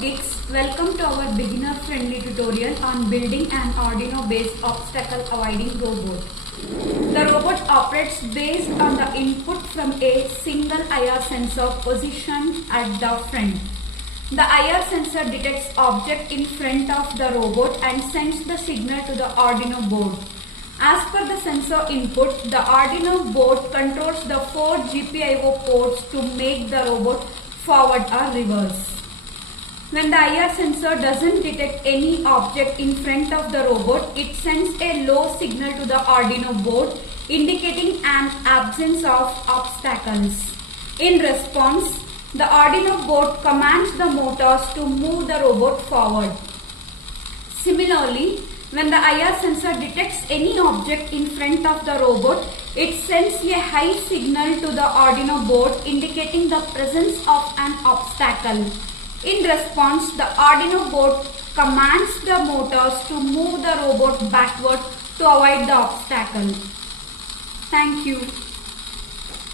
Geeks, welcome to our beginner friendly tutorial on building an Arduino based obstacle avoiding robot. The robot operates based on the input from a single IR sensor positioned at the front. The IR sensor detects object in front of the robot and sends the signal to the Arduino board. As per the sensor input, the Arduino board controls the 4 GPIO ports to make the robot forward or reverse. When the IR sensor doesn't detect any object in front of the robot, it sends a low signal to the Arduino board indicating an absence of obstacles. In response, the Arduino board commands the motors to move the robot forward. Similarly, when the IR sensor detects any object in front of the robot, it sends a high signal to the Arduino board indicating the presence of an obstacle. In response, the Arduino board commands the motors to move the robot backward to avoid the obstacle. Thank you.